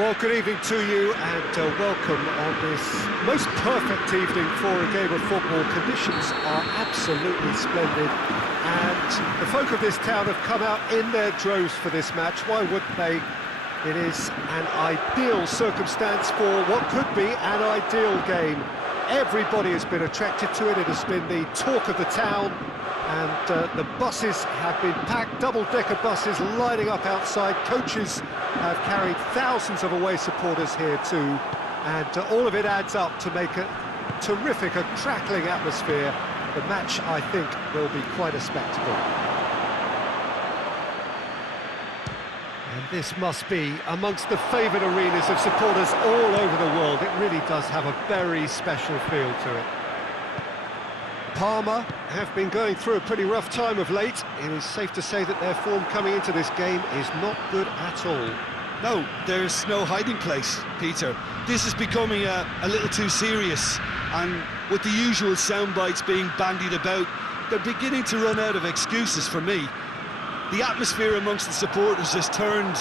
Well, good evening to you and welcome on this most perfect evening for a game of football. Conditions are absolutely splendid and the folk of this town have come out in their droves for this match. Why wouldn't they? It is an ideal circumstance for what could be an ideal game. Everybody has been attracted to it. It has been the talk of the town. And the buses have been packed, double-decker buses lining up outside. Coaches have carried thousands of away supporters here too. And all of it adds up to make a terrific, a crackling atmosphere. The match, I think, will be quite a spectacle. And this must be amongst the favoured arenas of supporters all over the world. It really does have a very special feel to it. Parma have been going through a pretty rough time of late. It is safe to say that their form coming into this game is not good at all. No, there's no hiding place, Peter. This is becoming a little too serious, and with the usual sound bites being bandied about, they're beginning to run out of excuses for me. The atmosphere amongst the supporters has turned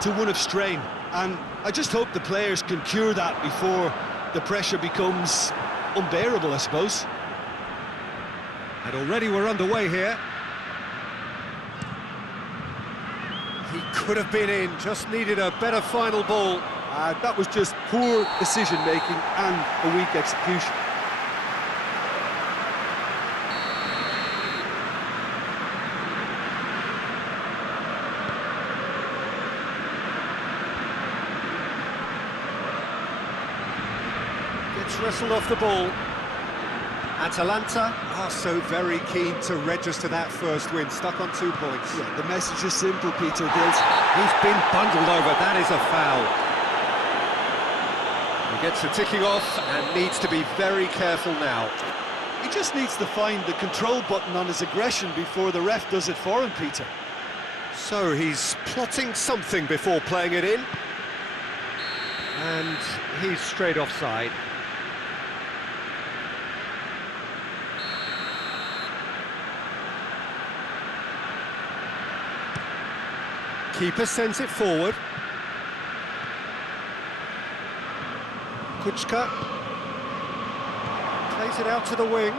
to one of strain, and I just hope the players can cure that before the pressure becomes unbearable, I suppose. And already we're underway here. He could have been in, just needed a better final ball. That was just poor decision-making and a weak execution. Gets wrestled off the ball. Atalanta are so very keen to register that first win, stuck on 2 points. Yeah, the message is simple, Peter. He's been bundled over, that is a foul. He gets the ticking off and needs to be very careful now. He just needs to find the control button on his aggression before the ref does it for him, Peter. So he's plotting something before playing it in. And he's straight offside. Keeper sends it forward. Kuchka plays it out to the wing.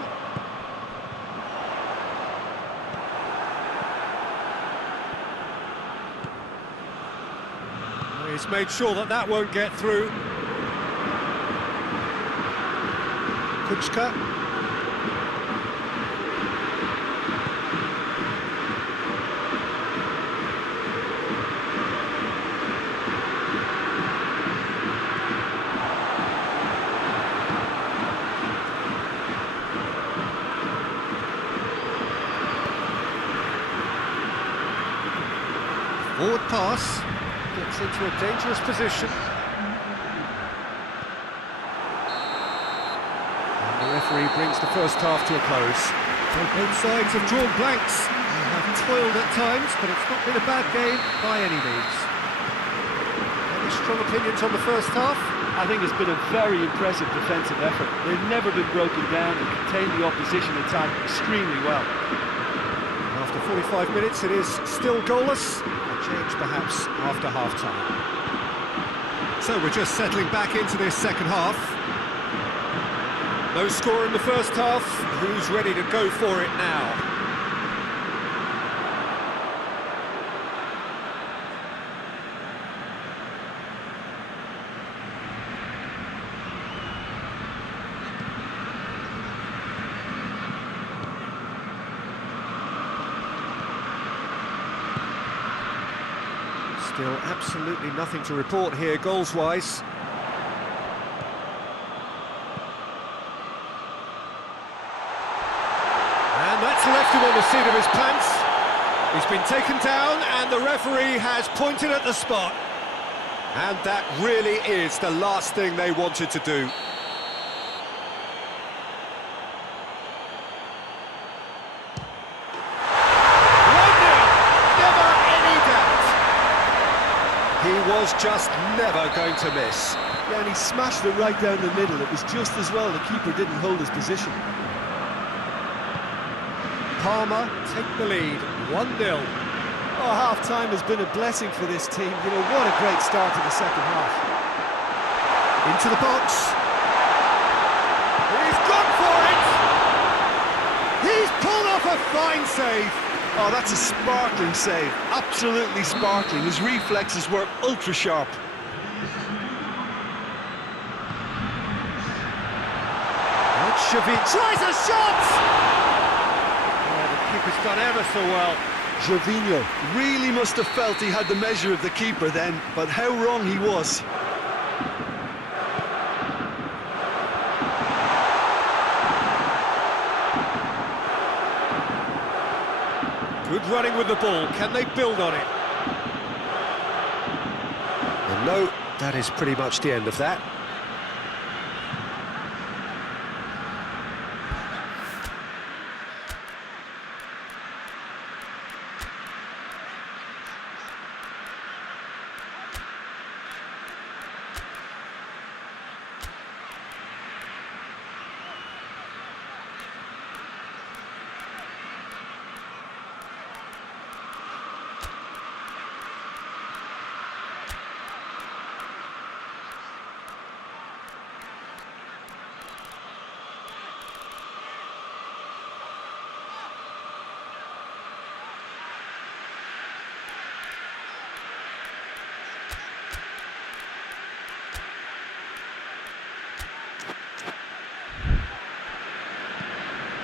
He's made sure that that won't get through. Kuchka. Forward pass, gets into a dangerous position. And the referee brings the first half to a close. So both sides have drawn blanks. They have toiled at times, but it's not been a bad game by any means. Any strong opinions on the first half? I think it's been a very impressive defensive effort. They've never been broken down and contained the opposition attack extremely well. After 45 minutes, it is still goalless. Change perhaps after half-time. So we're just settling back into this second half. No score in the first half. Who's ready to go for it now? Still absolutely nothing to report here, goals-wise. And that's left him on the seat of his pants. He's been taken down and the referee has pointed at the spot. And that really is the last thing they wanted to do. He was just never going to miss. Yeah, and he smashed it right down the middle. It was just as well the keeper didn't hold his position. Parma take the lead, 1-0. Oh, half-time has been a blessing for this team. You know, what a great start to the second half. Into the box. He's gone for it! He's pulled off a fine save. Oh, that's a sparkling save. Absolutely sparkling. His reflexes were ultra-sharp. Xavi tries a shot! Oh, the keeper's done ever so well. Gervinho really must have felt he had the measure of the keeper then, but how wrong he was. Good running with the ball. Can they build on it? And no, that is pretty much the end of that.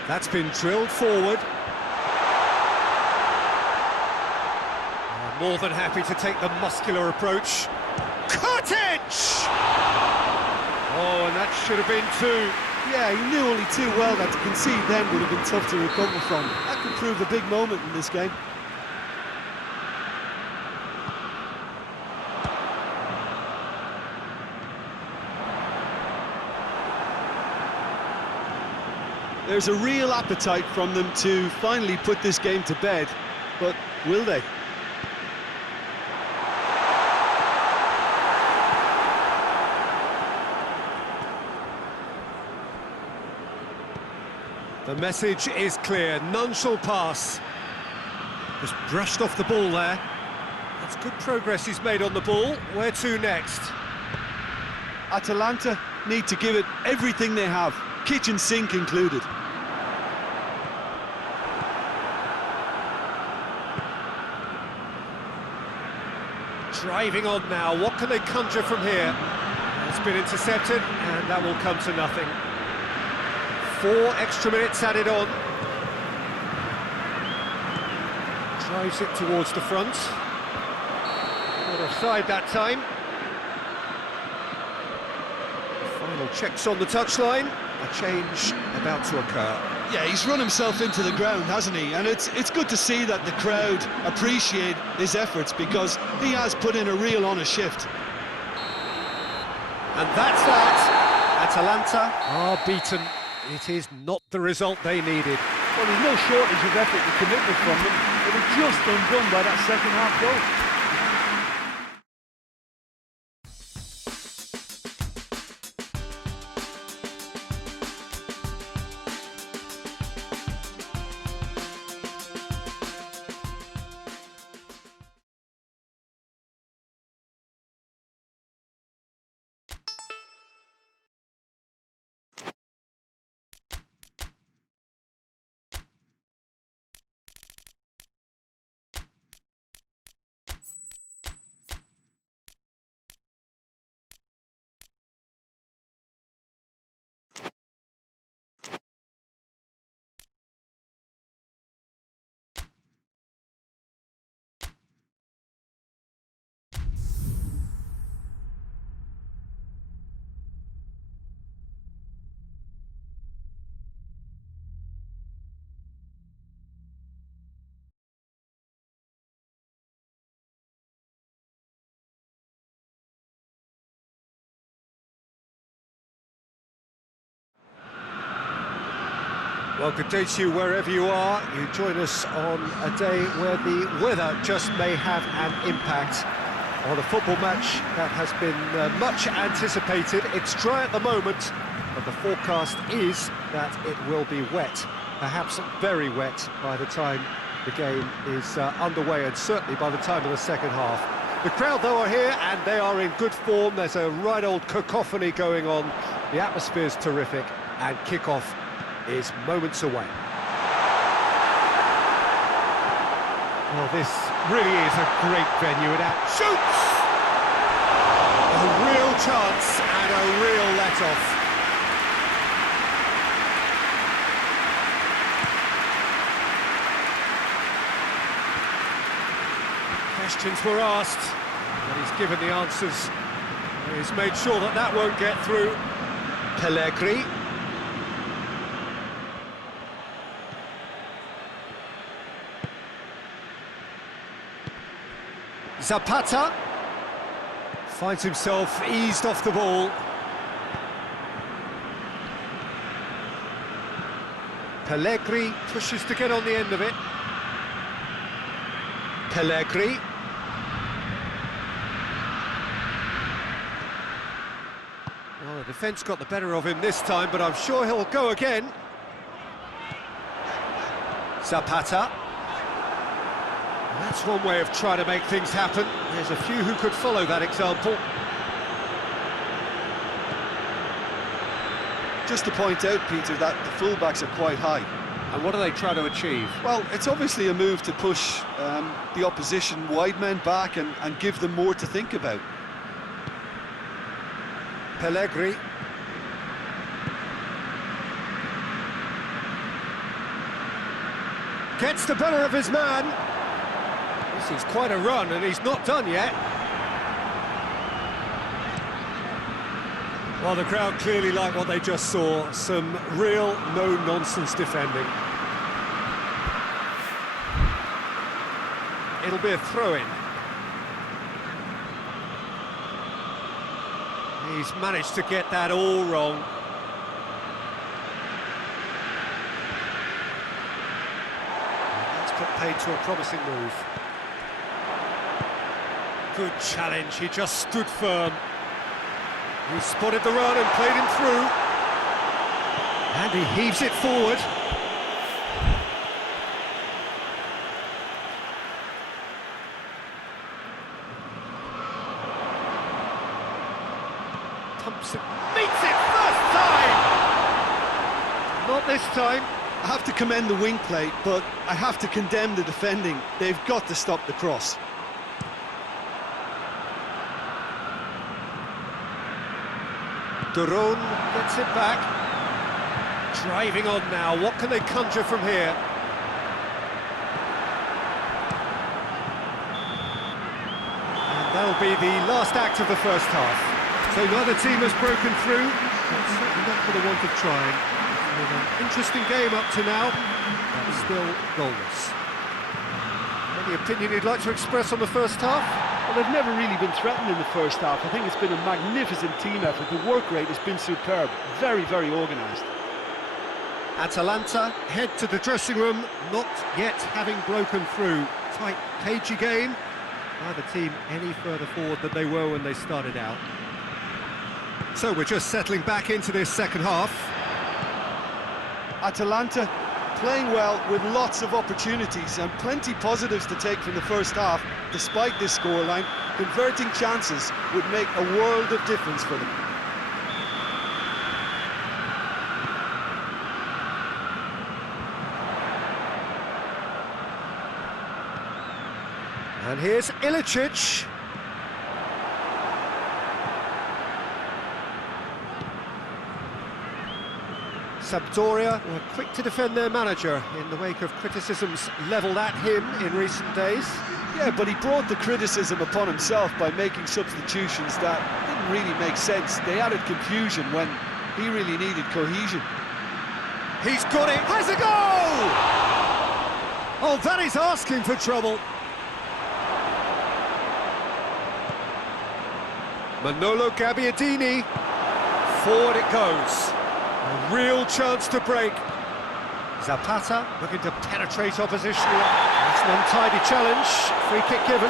That's been drilled forward. More than happy to take the muscular approach. Cottage! Oh, and that should have been two. Yeah, he knew only too well that to concede then would have been tough to recover from. That could prove a big moment in this game. There's a real appetite from them to finally put this game to bed, but will they? The message is clear, none shall pass. Just brushed off the ball there. That's good progress he's made on the ball. Where to next? Atalanta need to give it everything they have, kitchen sink included. Driving on now, what can they conjure from here? It's been intercepted, and that will come to nothing. 4 extra minutes added on. Drives it towards the front. Not offside that time. Final checks on the touchline. A change about to occur. Yeah, he's run himself into the ground, hasn't he? And it's good to see that the crowd appreciate his efforts because he has put in a real honest shift. And that's that. Atalanta are beaten. It is not the result they needed. Well, there's no shortage of effort and commitment from them. They were just undone by that second half goal. Well, good day to you wherever you are. You join us on a day where the weather just may have an impact on a football match that has been much anticipated. It's dry at the moment, but the forecast is that it will be wet, perhaps very wet by the time the game is underway, and certainly by the time of the second half. The crowd, though, are here, and they are in good form. There's a right old cacophony going on. The atmosphere's terrific, and kick-off is moments away. Well, this really is a great venue. It shoots! A real chance and a real let-off. Questions were asked, but he's given the answers. He's made sure that that won't get through. Pellegrini. Zapata finds himself eased off the ball. Pellegrini pushes to get on the end of it. Pellegrini. Well, the defence got the better of him this time, but I'm sure he'll go again. Zapata. That's one way of trying to make things happen. There's a few who could follow that example. Just to point out, Peter, that the fullbacks are quite high. And what are they trying to achieve? Well, it's obviously a move to push the opposition wide men back and give them more to think about. Pellegrini. Gets the better of his man. This is quite a run, and he's not done yet. Well, the crowd clearly like what they just saw. Some real no-nonsense defending. It'll be a throw-in. He's managed to get that all wrong. That's put paid to a promising move. Good challenge, he just stood firm. He spotted the run and played him through. And he heaves it forward. Thompson meets it first time! Not this time. I have to commend the wing play, but I have to condemn the defending. They've got to stop the cross. Duron gets it back. Driving on now, what can they conjure from here? And that'll be the last act of the first half. So neither team has broken through, but certainly not for the want of trying. It's been an interesting game up to now, but still goalless. Any opinion you'd like to express on the first half? Well, they've never really been threatened in the first half. I think it's been a magnificent team effort. The work rate has been superb. Very, very organised. Atalanta head to the dressing room, not yet having broken through. Tight, cagey game. Neither team any further forward than they were when they started out. So we're just settling back into this second half. Atalanta playing well with lots of opportunities and plenty positives to take from the first half. Despite this scoreline, converting chances would make a world of difference for them. And here's Ilicic. Sampdoria were quick to defend their manager in the wake of criticisms levelled at him in recent days. Yeah, but he brought the criticism upon himself by making substitutions that didn't really make sense. They added confusion when he really needed cohesion. He's got it, has a goal! Oh, that is asking for trouble. Manolo Gabbiadini, forward it goes. A real chance to break. Zapata looking to penetrate opposition. It's an untidy challenge. Free kick given.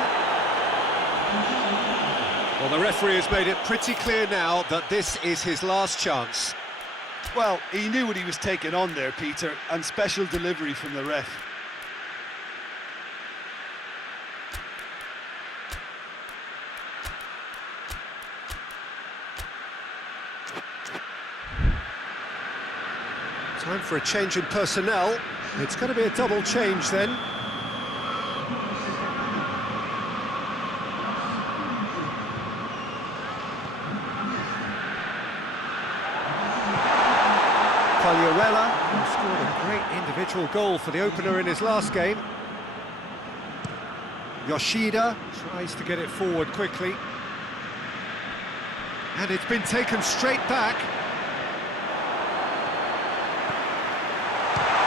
Well, the referee has made it pretty clear now that this is his last chance. Well, he knew what he was taking on there, Peter, and special delivery from the ref. Time for a change in personnel. It's going to be a double change then. Carriera, who scored a great individual goal for the opener in his last game. Yoshida tries to get it forward quickly. And it's been taken straight back.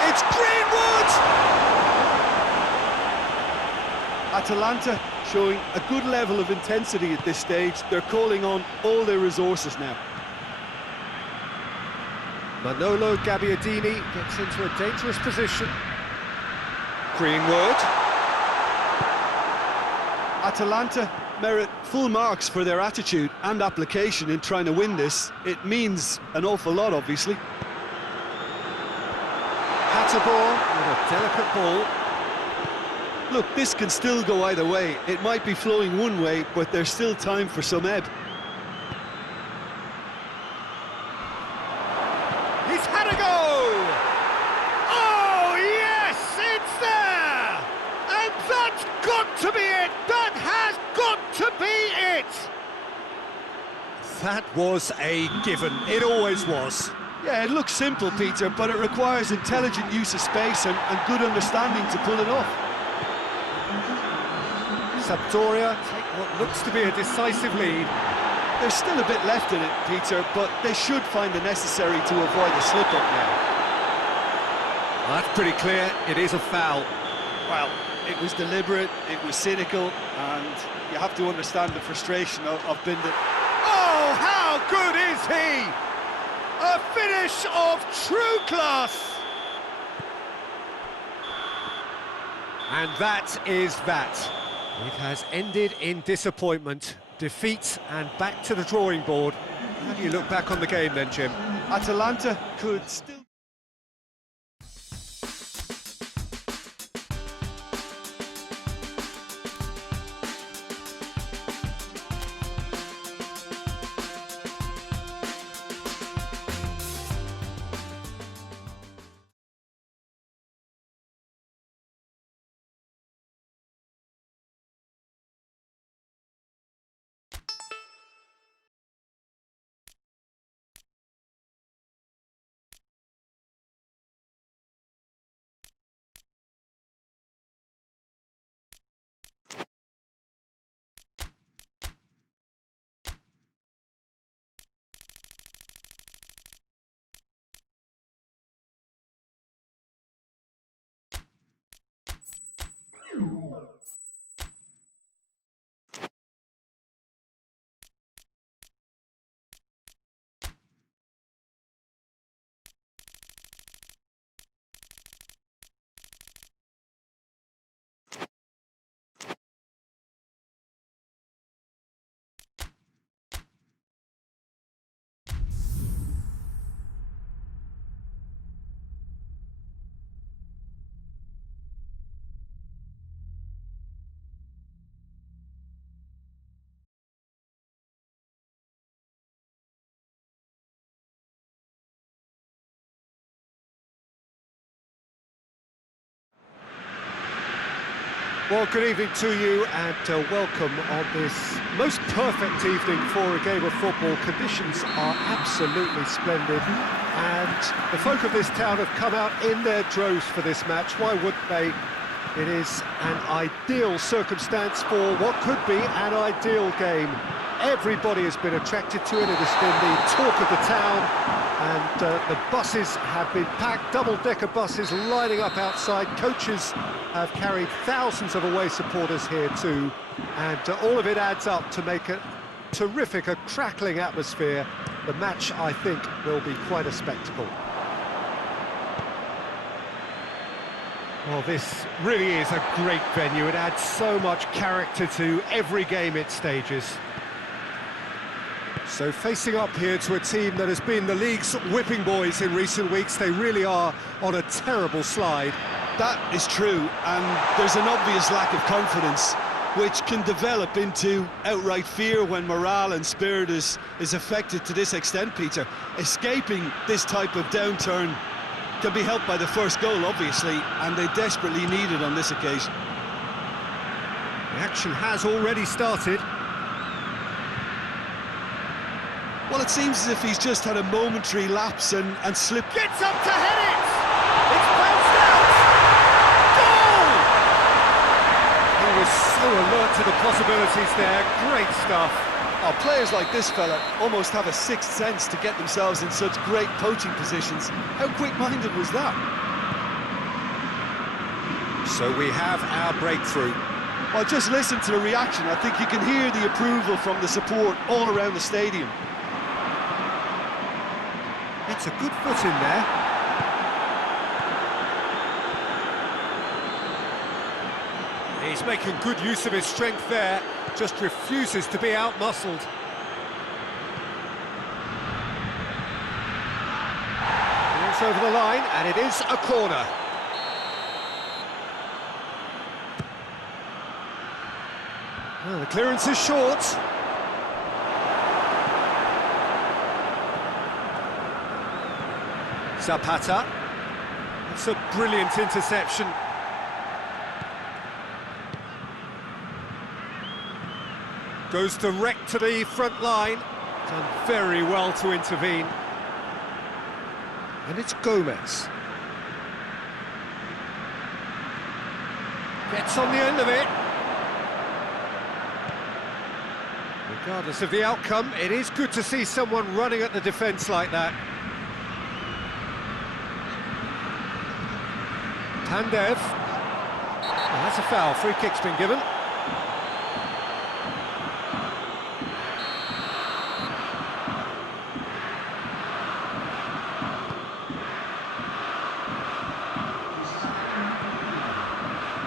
It's Greenwood! Atalanta showing a good level of intensity at this stage. They're calling on all their resources now. Manolo Gabbiadini gets into a dangerous position. Greenwood. Atalanta merit full marks for their attitude and application in trying to win this. It means an awful lot, obviously. Hatterborn with a delicate ball. Look, this can still go either way. It might be flowing one way, but there's still time for some ebb. He's had a go! Oh, yes, it's there! And that's got to be it! That has got to be it! That was a given. It always was. Yeah, it looks simple, Peter, but it requires intelligent use of space and good understanding to pull it off. Sampdoria take what looks to be a decisive lead. There's still a bit left in it, Peter, but they should find the necessary to avoid a slip-up now. That's pretty clear, it is a foul. Well, it was deliberate, it was cynical, and you have to understand the frustration of Binda. Oh, how good is he? A finish of true class! And that is that. It has ended in disappointment, defeat, and back to the drawing board. How do you look back on the game then, Jim? Atalanta could still... Well, good evening to you and welcome on this most perfect evening for a game of football. Conditions are absolutely splendid and the folk of this town have come out in their droves for this match. Why wouldn't they? It is an ideal circumstance for what could be an ideal game. Everybody has been attracted to it. It has been the talk of the town. And the buses have been packed, double-decker buses lining up outside. Coaches have carried thousands of away supporters here too. And all of it adds up to make a terrific, a crackling atmosphere. The match, I think, will be quite a spectacle. Well, this really is a great venue. It adds so much character to every game it stages. So facing up here to a team that has been the league's whipping boys in recent weeks, they really are on a terrible slide. That is true, and there's an obvious lack of confidence, which can develop into outright fear when morale and spirit is affected to this extent, Peter. Escaping this type of downturn can be helped by the first goal, obviously, and they desperately need it on this occasion. The action has already started. Well, it seems as if he's just had a momentary lapse and slipped. Gets up to head it! It's bounced out! Goal! He was so alert to the possibilities there. Great stuff. Oh, players like this fella almost have a sixth sense to get themselves in such great poaching positions. How quick-minded was that? So we have our breakthrough. Well, just listen to the reaction. I think you can hear the approval from the support all around the stadium. It's a good foot in there. He's making good use of his strength there, just refuses to be out-muscled. It's over the line, and it is a corner. Well, the clearance is short. Zapata. It's a brilliant interception. Goes direct to the front line. Done very well to intervene. And it's Gomez. Gets on the end of it. Regardless of the outcome, it is good to see someone running at the defence like that. Pandev. Well, that's a foul. Free kick's been given.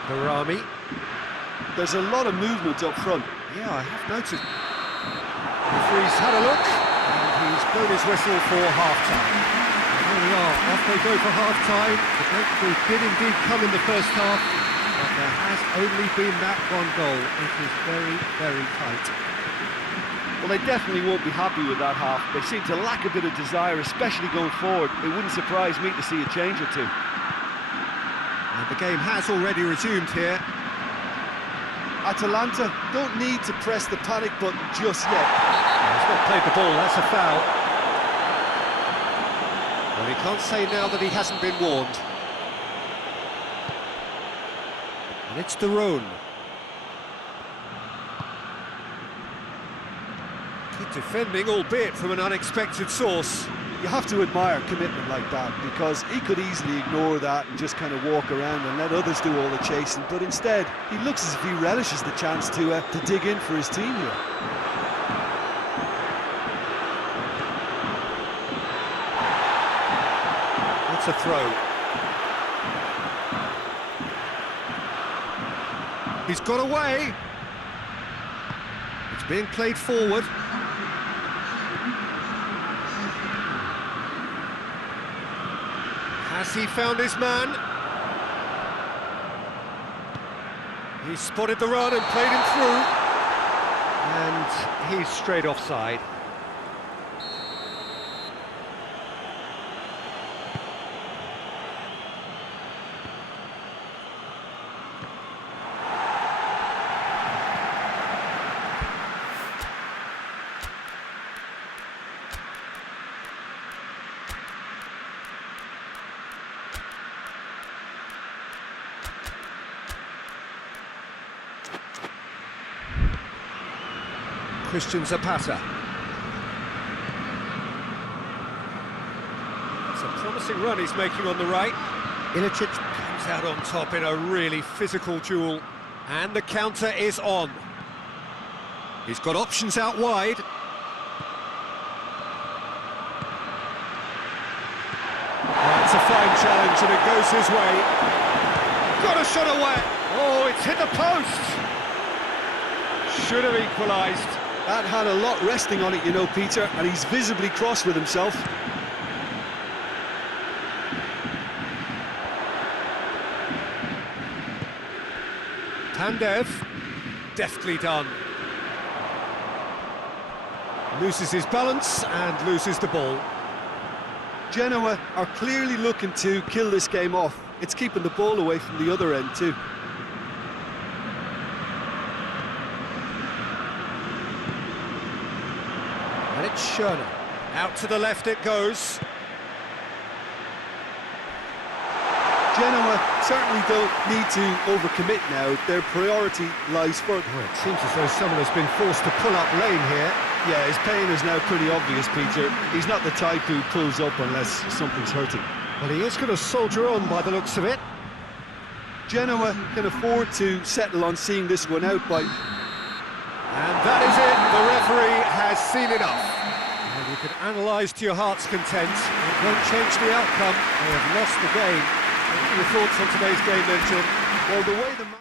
Barami. There's a lot of movement up front. Yeah, I have noticed. The referee's had a look, and he's blown his whistle for half-time. There we are, off they go for half-time. The breakthrough did indeed come in the first half, but there has only been that one goal. It is very, very tight. Well, they definitely won't be happy with that half. They seem to lack a bit of desire, especially going forward. It wouldn't surprise me to see a change or two. And the game has already resumed here. Atalanta don't need to press the panic button just yet. He's not played the ball, that's a foul. Well, he can't say now that he hasn't been warned. And it's De Roon. Good defending, albeit from an unexpected source. You have to admire commitment like that, because he could easily ignore that and just kind of walk around and let others do all the chasing, but instead he looks as if he relishes the chance to dig in for his team here. That's a throw. He's got away. It's being played forward. Has he found his man? He spotted the run and played him through. And he's straight offside. Christian Zapata. It's a promising run he's making on the right. Ilicic comes out on top in a really physical duel. And the counter is on. He's got options out wide. That's a fine challenge and it goes his way. Got a shot away. Oh, it's hit the post. Should have equalised. That had a lot resting on it, you know, Peter, and he's visibly cross with himself. Pandev, deftly done. Loses his balance and loses the ball. Genoa are clearly looking to kill this game off. It's keeping the ball away from the other end too. And it's Schöne. Out to the left it goes. Genoa certainly don't need to overcommit now. Their priority lies further. Well, it seems as though someone has been forced to pull up lane here. Yeah, his pain is now pretty obvious, Peter. He's not the type who pulls up unless something's hurting. Well, he is going to soldier on by the looks of it. Genoa can afford to settle on seeing this one out by... And that is it. The referee has seen enough. And you can analyse to your heart's content. It won't change the outcome. They have lost the game. What are your thoughts on today's game then, John? Well, the way the